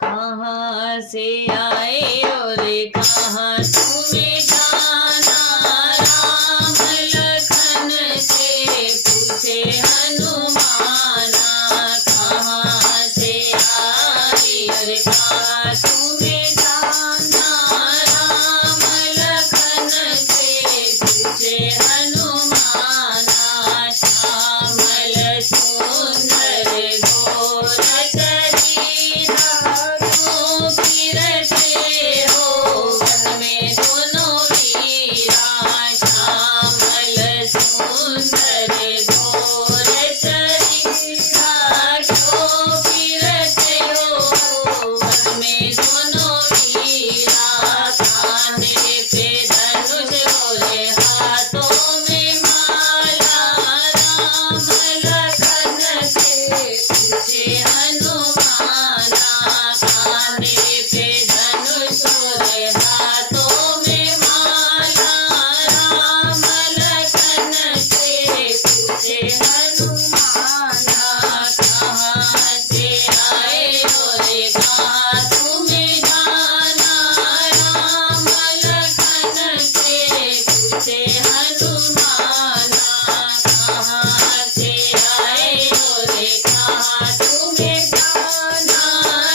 कहाँ से आए और कहाँ तुम्हें जाना। राम लखन से पूछे हनुमाना। कहाँ से आए और कहाँ तुम्हें जाना। राम लखन से पूछे हनुमाना। श्यामल सुंदर गोर शरीरा क्यों फिरते हो वन में दोनों वीरा। श्यामल सुंदर गोर शरीरा क्यों फिरते हो वन में दोनों वीरा। कांधे पे धनुष गोरे हाथों में माला। राम लखन से पूछे हनुमाना। कांधे पे धनुष गोरे हाथों में माला। राम लखन से पूछे हनुमाना। कहाँ से आए और कहाँ तुम्हें जाना। राम लखन से पूछे हनुमाना। कहाँ से आए और कहाँ तुम्हें जाना।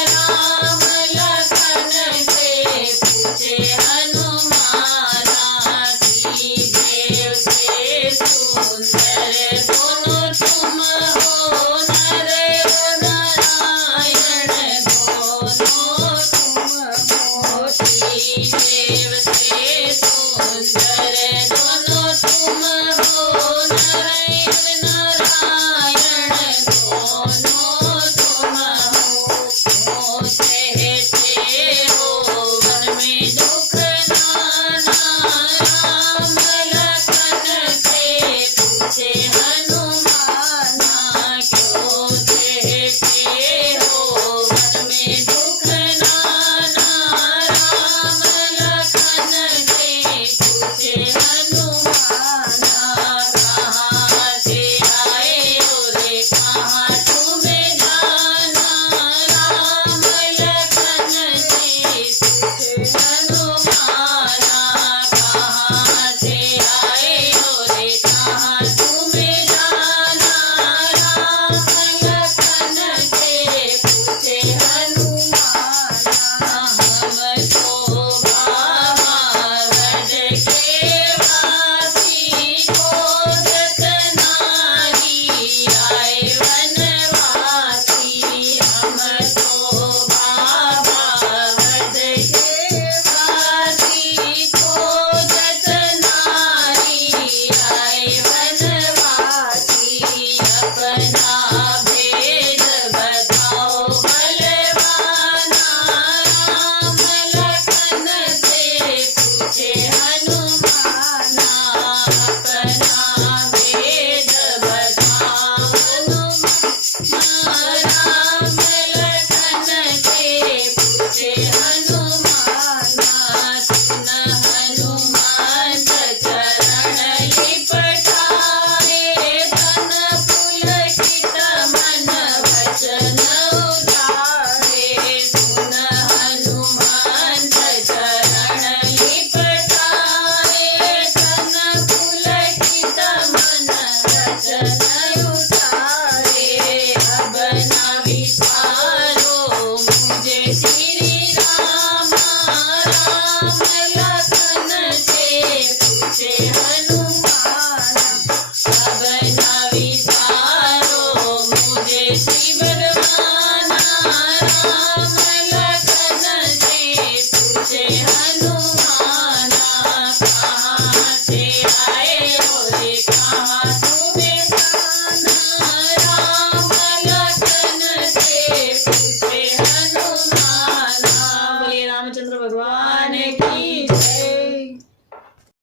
राम लखन से पूछे हनुमाना। देव से सुंदर दोनों तुम हो। नर नारायण दोनों तुम हो। देव से सुंदर दोनों तुम हो। नर नारायण दोनों तुम हो। क्यों सहते हो वन में दुख नाना। राम लखन से पूछे हनुमाना। क्यों सहते हो वन में दुख नाना। राम लखन से पूछे हनुमाना। कहाँ से आए और कहाँ तुम्हें जाना। राम लखन से पूछे हनुमाना। कहाँ से आए और कहाँ तुम्हें जाना। राम लखन से पूछे हनुमाना। हमको भावावद के वासी खोजत नारी आए वनवासी। हमको भावावद के वासी खोजत नारी आए वनवासी। अपना भेद बताओ बलवाना। राम लखन से पूछे हनुमाना। अपना भेद बताओ हनुमाना। राम लखन से पूछे हनुमाना। सुन हनुमान चरण लिपटाए। धन पुलकित मन वचन उधारे। सुन हनुमान चरण लिपटाए। धन पुलकित मन वचन उधारे। अब न विचारो मुझे श्री रामा। राम लखन से पूछे हनुमाना। अब न विचारो मुझे श्री बलवाना। राम लखन से पूछे हनुमाना।